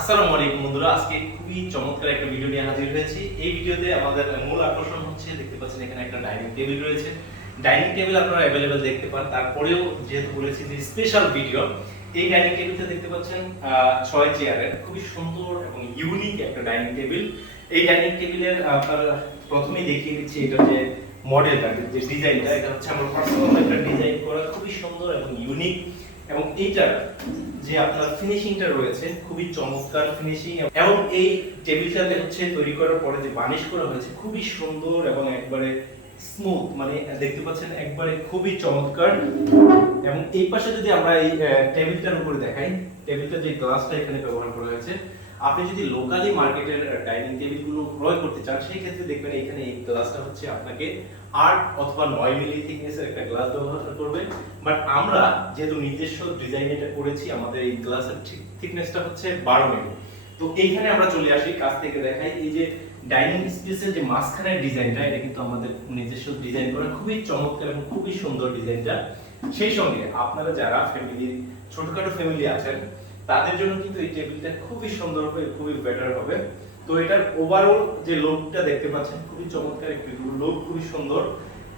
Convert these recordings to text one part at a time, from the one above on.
আসসালামু আলাইকুম বন্ধুরা, আজকে খুবই চমৎকার একটা ভিডিও নিয়ে হাজির হয়েছি। এই ভিডিওতে আমাদের মূল আকর্ষণ হচ্ছে, দেখতে পাচ্ছেন এখানে একটা ডাইনিং টেবিল রয়েছে। ডাইনিং টেবিল আপনারা অ্যাভেলেবেল দেখতে পান। তারপরেও যেহেতু বলেছি যে স্পেশাল ভিডিও এই ডাইনিং টেবিলটা দেখতে পাচ্ছেন ছয় চেয়ারের খুবই সুন্দর এবং ইউনিক একটা ডাইনিং টেবিল এই ডাইনিং টেবিলের আপনার প্রথমেই দেখিয়ে দিচ্ছি, এটা যে মডেলটা যে ডিজাইনটা এটা হচ্ছে আমার পার্সোনাল একটা ডিজাইন করা খুবই সুন্দর এবং ইউনিক এবং এইটার যে আপনার ফিনিশিংটা রয়েছে, খুবই চমৎকার ফিনিশিং এবং এই টেবিলটাতে হচ্ছে তৈরি করার পরে যে বানিশ করা হয়েছে, খুবই সুন্দর এবং একবারে স্মুথ মানে দেখতে পাচ্ছেন, একবারে খুবই চমৎকার। এবং এই পাশে যদি আমরা এই টেবিলটার উপরে দেখাই টেবিলটা যে গ্লাসটা এখানে ব্যবহার করা হয়েছে আপনি যদি লোকালি মার্কেটের ডাইনিং টেবিলগুলো ক্রয় করতে চান সেই ক্ষেত্রে দেখবেন এখানে এই গ্লাসটা হচ্ছে আপনাকে আট অথবা নয় মিলি থিকনেসের একটা গ্লাস ব্যবহার করবে। বাট আমরা যেহেতু নিজস্ব ডিজাইন এটা করেছি, আমাদের এই গ্লাসের থিকনেসটা হচ্ছে বারো মিলি তো এইখানে আমরা চলে আসি, কাছ থেকে দেখাই। এই যে ডাইনিং স্পেসের যে মাঝখানের ডিজাইনটা এটা কিন্তু আমাদের নিজস্ব ডিজাইন করা খুবই চমৎকার এবং খুবই সুন্দর ডিজাইনটা সেই সঙ্গে আপনারা যারা ফ্যামিলি ছোটখাটো ফ্যামিলি আছেন তাদের জন্য কিন্তু এই টেবিলটা খুবই সুন্দর হবে, খুবই বেটার হবে। তো এটার ওভারঅল যে লোকটা দেখতে পাচ্ছেন, খুবই চমৎকার একটি লোক খুবই সুন্দর।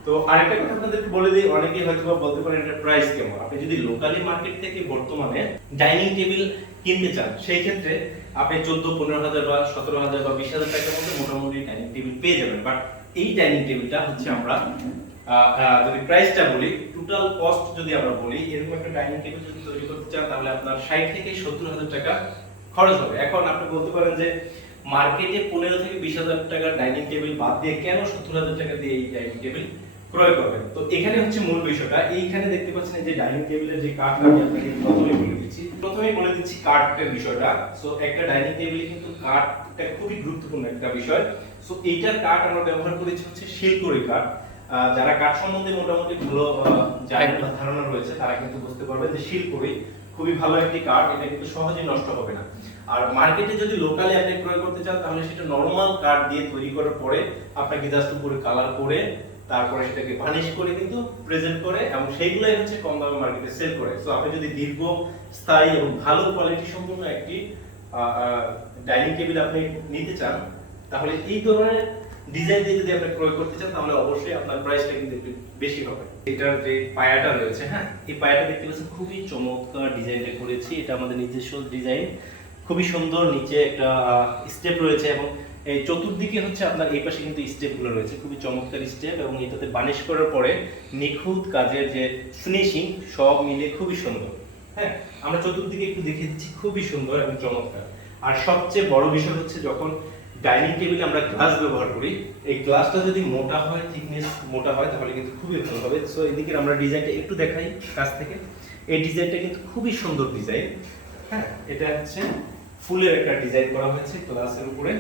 তো আরেকটা কথা আপনাদেরকে বলে দিই, অনেকেই হয়তো বলতে পারেন এটা প্রাইস কেমন? আপনি যদি লোকালি মার্কেট থেকে বর্তমানে ডাইনিং টেবিল কিনতে চান, সেই ক্ষেত্রে আপনি চোদ্দ, পনেরো হাজার বা সতেরো হাজার বা বিশ হাজার টাকার মধ্যে মোটামুটি ডাইনিং টেবিল পেয়ে যাবেন। বাট এই ডাইনিং টেবিলটা হচ্ছে আমরা যদি প্রাইসটা বলি টোটাল কস্ট যদি আমরা বলি, এরকম একটা ডাইনিং টেবিল যদি তৈরি করতে চান, তাহলে আপনার ষাট থেকে সত্তর হাজার টাকা খরচ হবে। এখন আপনি বলতে পারেন যে মার্কেটে পনেরো থেকে বিশ হাজার টাকার ডাইনিং টেবিল বাদ দিয়ে কেন সত্তর হাজার টাকা দিয়ে এই ডাইনিং টেবিল ক্রয় করবেন? তো এখানে হচ্ছে মূল বিষয়টা। এইখানে দেখতে পাচ্ছেন যে ডাইনিং টেবিলের যে কাঠ আমি আপনাকে প্রথমে বলে দিচ্ছি। প্রথমেই বলে দিচ্ছি কাঠের বিষয়টা। সো একটা ডাইনিং টেবিলে কিন্তু কাঠটা খুবই গুরুত্বপূর্ণ একটা বিষয়। সো এইটার কাঠ আমরা ব্যবহার করেছি হচ্ছে শিলকড়ি কাঠ যারা কাঠ সম্বন্ধে মোটামুটি ভালো জানেন বা ধারণা রয়েছে তারা কিন্তু বুঝতে পারবেন যে শিলকড়ি খুবই ভালো একটি কাঠ এটা কিন্তু সহজে নষ্ট হবে না। আর মার্কেটে যদি লোকালি আপনি ক্রয় করতে চান তাহলে সেটা নরমাল কাঠ দিয়ে তৈরি করার পরে আপনাকে জাস্ট উপরে কালার করে তারপরে সেটাকে ভানিশ করে কিন্তু প্রেজেন্ট করে এবং সেইগুলাই হচ্ছে কম দামে মার্কেটে সেল করে। সো আপনি যদি দীর্ঘ স্থায়ী এবং ভালো কোয়ালিটি সম্পন্ন একটি ডাইনিং টেবিল আপনি নিতে চান তাহলে এই ধরনের ডিজাইন দিয়ে যদি আপনি ক্রয় করতে চান, তাহলে অবশ্যই আপনার প্রাইসটা কিন্তু একটু বেশি হবে। এটার যে পায়াটা রয়েছে হ্যাঁ এই পায়াটা দেখতে পাচ্ছেন, খুবই চমৎকার ডিজাইনটা করেছি। এটা আমাদের নিজস্ব ডিজাইন। খুবই সুন্দর, নিচে একটা স্টেপ রয়েছে এবং এই চতুর্দিকে হচ্ছে আপনার এই পাশে কিন্তু স্টেপগুলো রয়েছে। খুবই চমৎকার স্টেপ এবং এটাতে বানিশ করার পরে নিখুঁত কাজের যে ফিনিশিং সব মিলে খুবই সুন্দর। হ্যাঁ আমরা চতুর্দিকে একটু দেখিয়ে দিচ্ছি, খুবই সুন্দর এবং চমৎকার। আর সবচেয়ে বড় বিষয় হচ্ছে যখন ডাইনিং টেবিলে আমরা গ্লাস ব্যবহার করি। এই গ্লাসটা যদি মোটা হয়, থিকনেস মোটা হয়, তাহলে কিন্তু খুবই ভালো হবে। সো এদিকে আমরা ডিজাইনটা একটু দেখাই কাছ থেকে। এই ডিজাইনটা কিন্তু খুবই সুন্দর ডিজাইন। হ্যাঁ এটা হচ্ছে ফুলের একটা ডিজাইন করা হয়েছে গ্লাসের উপরে,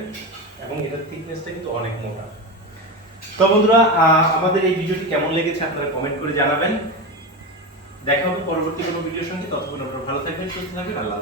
এবং এটার থিকনেসটা কিন্তু অনেক মোটা। তো বন্ধুরা আমাদের এই ভিডিওটি কেমন লেগেছে আপনারা কমেন্ট করে জানাবেন। দেখা হবে পরবর্তী কোনো ভিডিওর সঙ্গে। ততক্ষণ আপনারা ভালো থাকবেন, সুস্থ থাকবেন, আল্লাহ।